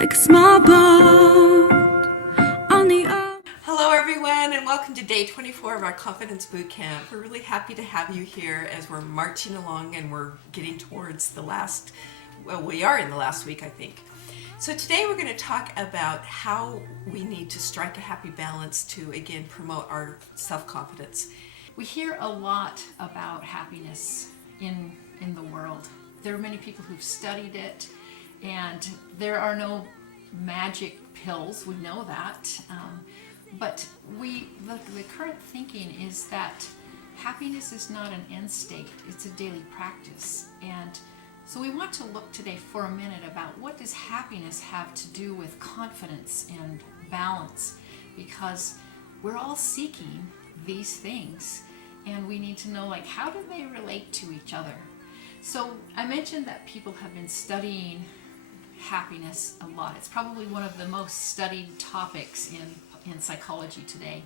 like a small boat on the ocean. Hello everyone, and welcome to day 24 of our Confidence Boot Camp. We're really happy to have you here as we're marching along and we're getting towards the last, well, we are in the last week, I think. So today we're going to talk about how we need to strike a happy balance to, again, promote our self-confidence. We hear a lot about happiness in the world. There are many people who've studied it, and there are no magic pills, we know that. But the current thinking is that happiness is not an end state, it's a daily practice. And so we want to look today for a minute about what does happiness have to do with confidence and balance, because we're all seeking these things and we need to know, like, how do they relate to each other? So I mentioned that people have been studying happiness a lot. It's probably one of the most studied topics in psychology today.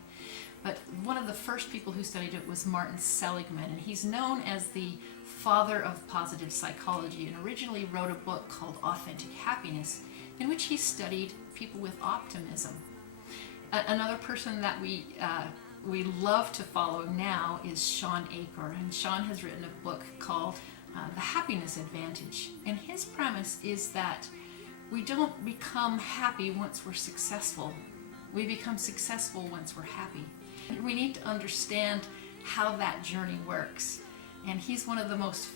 But one of the first people who studied it was Martin Seligman, and he's known as the father of positive psychology, and originally wrote a book called Authentic Happiness, in which he studied people with optimism. Another person that we love to follow now is Shawn Achor, and Shawn has written a book called The Happiness Advantage. And his premise is that we don't become happy once we're successful. We become successful once we're happy. We need to understand how that journey works. And he's one of our most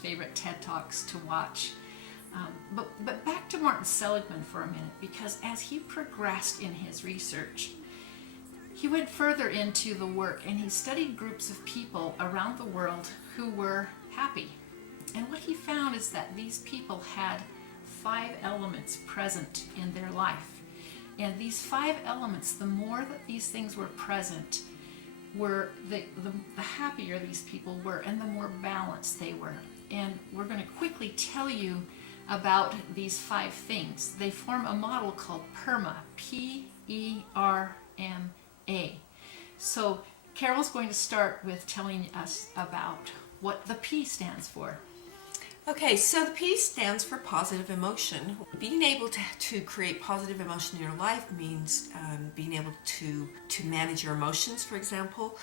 favorite TED Talks to watch. But back to Martin Seligman for a minute, because as he progressed in his research, he went further into the work and he studied groups of people around the world who were happy. And what he found is that these people had 5 elements present in their life. And these 5 elements, the more that these things were present, were the happier these people were and the more balanced they were. And we're going to quickly tell you about these 5 things. They form a model called PERMA, P-E-R-M-A. So Carol's going to start with telling us about what the P stands for. Okay, so the P stands for positive emotion. Being able to create positive emotion in your life means being able to manage your emotions, for example.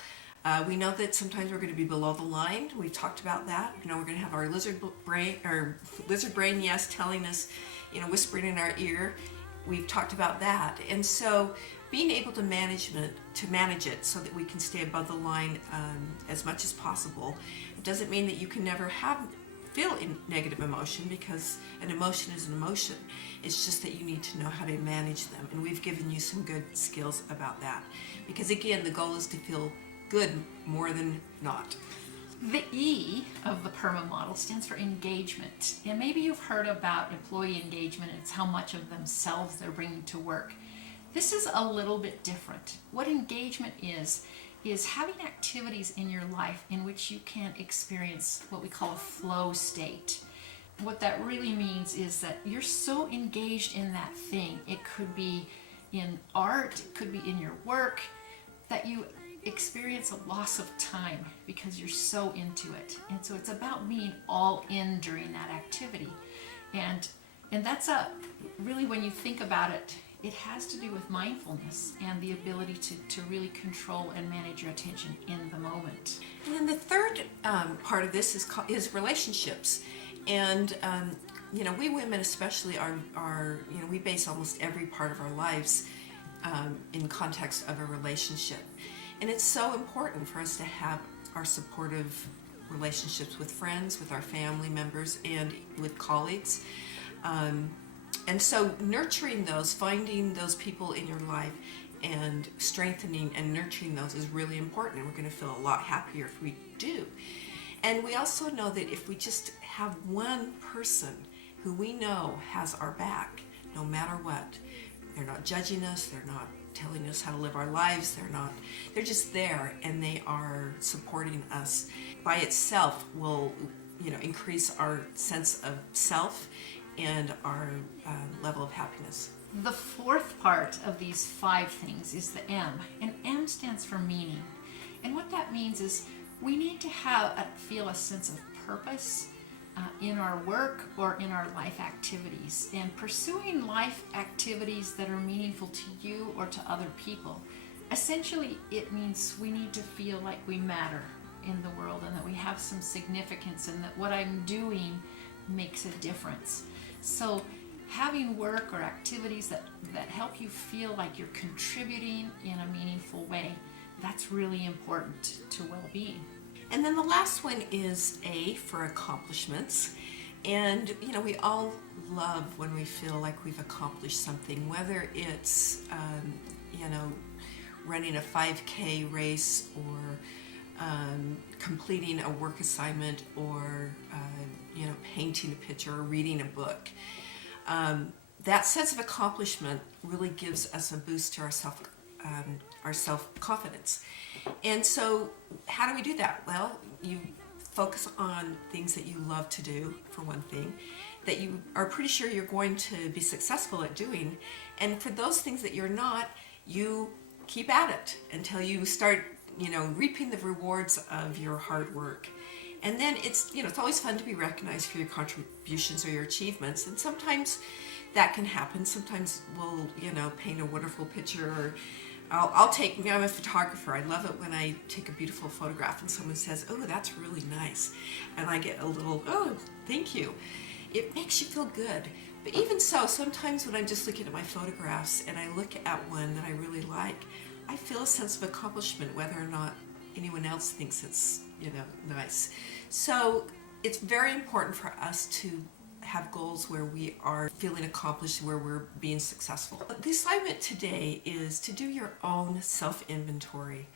We know that sometimes we're going to be below the line. We've talked about that. You know, we're going to have our lizard brain, yes, telling us, you know, whispering in our ear. We've talked about that. And so being able to manage it so that we can stay above the line as much as possible. It doesn't mean that you can never feel negative emotion, because an emotion is an emotion. It's just that you need to know how to manage them, and we've given you some good skills about that, because again, the goal is to feel good more than not. The E of the PERMA model stands for engagement, and maybe you've heard about employee engagement. It's how much of themselves they're bringing to work. This is a little bit different. What engagement is having activities in your life in which you can experience what we call a flow state. What that really means is that you're so engaged in that thing. It could be in art, it could be in your work, that you experience a loss of time because you're so into it. And so it's about being all in during that activity. And that's really, when you think about it, it has to do with mindfulness and the ability to really control and manage your attention in the moment. And then the third part of this is relationships. And you know, we women especially are you know, we base almost every part of our lives in context of a relationship. And it's so important for us to have our supportive relationships with friends, with our family members, and with colleagues. And so nurturing those, finding those people in your life and strengthening and nurturing those is really important, and we're going to feel a lot happier if we do. And we also know that if we just have one person who we know has our back, no matter what, they're not judging us, they're not telling us how to live our lives, they're just there, and they are supporting us, by itself will, you know, increase our sense of self and our level of happiness. The fourth part of these 5 things is the M, and M stands for meaning. And what that means is we need to feel a sense of purpose, in our work or in our life activities. And pursuing life activities that are meaningful to you or to other people, essentially it means we need to feel like we matter in the world and that we have some significance and that what I'm doing makes a difference. So having work or activities that help you feel like you're contributing in a meaningful way, that's really important to well-being. And then the last one is A for accomplishments. And we all love when we feel like we've accomplished something, whether it's running a 5K race or completing a work assignment or painting a picture or reading a book. That sense of accomplishment really gives us a boost to our self-confidence. And so how do we do that? Well, you focus on things that you love to do, for one thing, that you are pretty sure you're going to be successful at doing. And for those things that you're not, you keep at it until you start, reaping the rewards of your hard work. And then it's always fun to be recognized for your contributions or your achievements. And sometimes that can happen. Sometimes we'll, paint a wonderful picture, or I'm a photographer. I love it when I take a beautiful photograph and someone says, "Oh, that's really nice." And I get a little, "Oh, thank you." It makes you feel good. But even so, sometimes when I'm just looking at my photographs and I look at one that I really like, I feel a sense of accomplishment whether or not anyone else thinks it's, nice. So it's very important for us to have goals where we are feeling accomplished, where we're being successful. The assignment today is to do your own self-inventory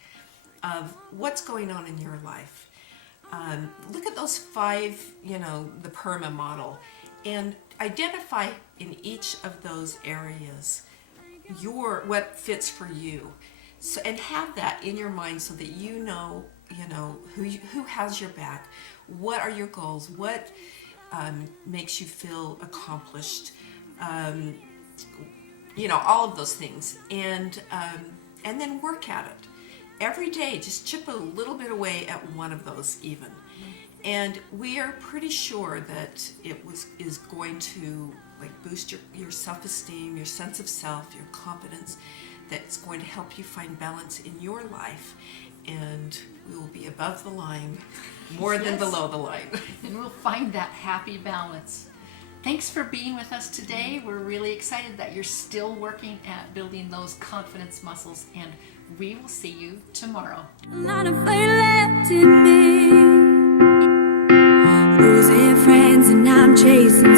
of what's going on in your life. Look at those 5, the PERMA model, and identify in each of those areas what fits for you. So, and have that in your mind so that you know who has your back, what are your goals, what makes you feel accomplished, all of those things, and then work at it every day. Just chip a little bit away at one of those even, and we are pretty sure that it is going to boost your self-esteem, your sense of self, your confidence. That's going to help you find balance in your life, and we will be above the line more than below the line. And we'll find that happy balance. Thanks for being with us today. We're really excited that you're still working at building those confidence muscles, and we will see you tomorrow. A lot of fire left in me, losing friends and I'm chasing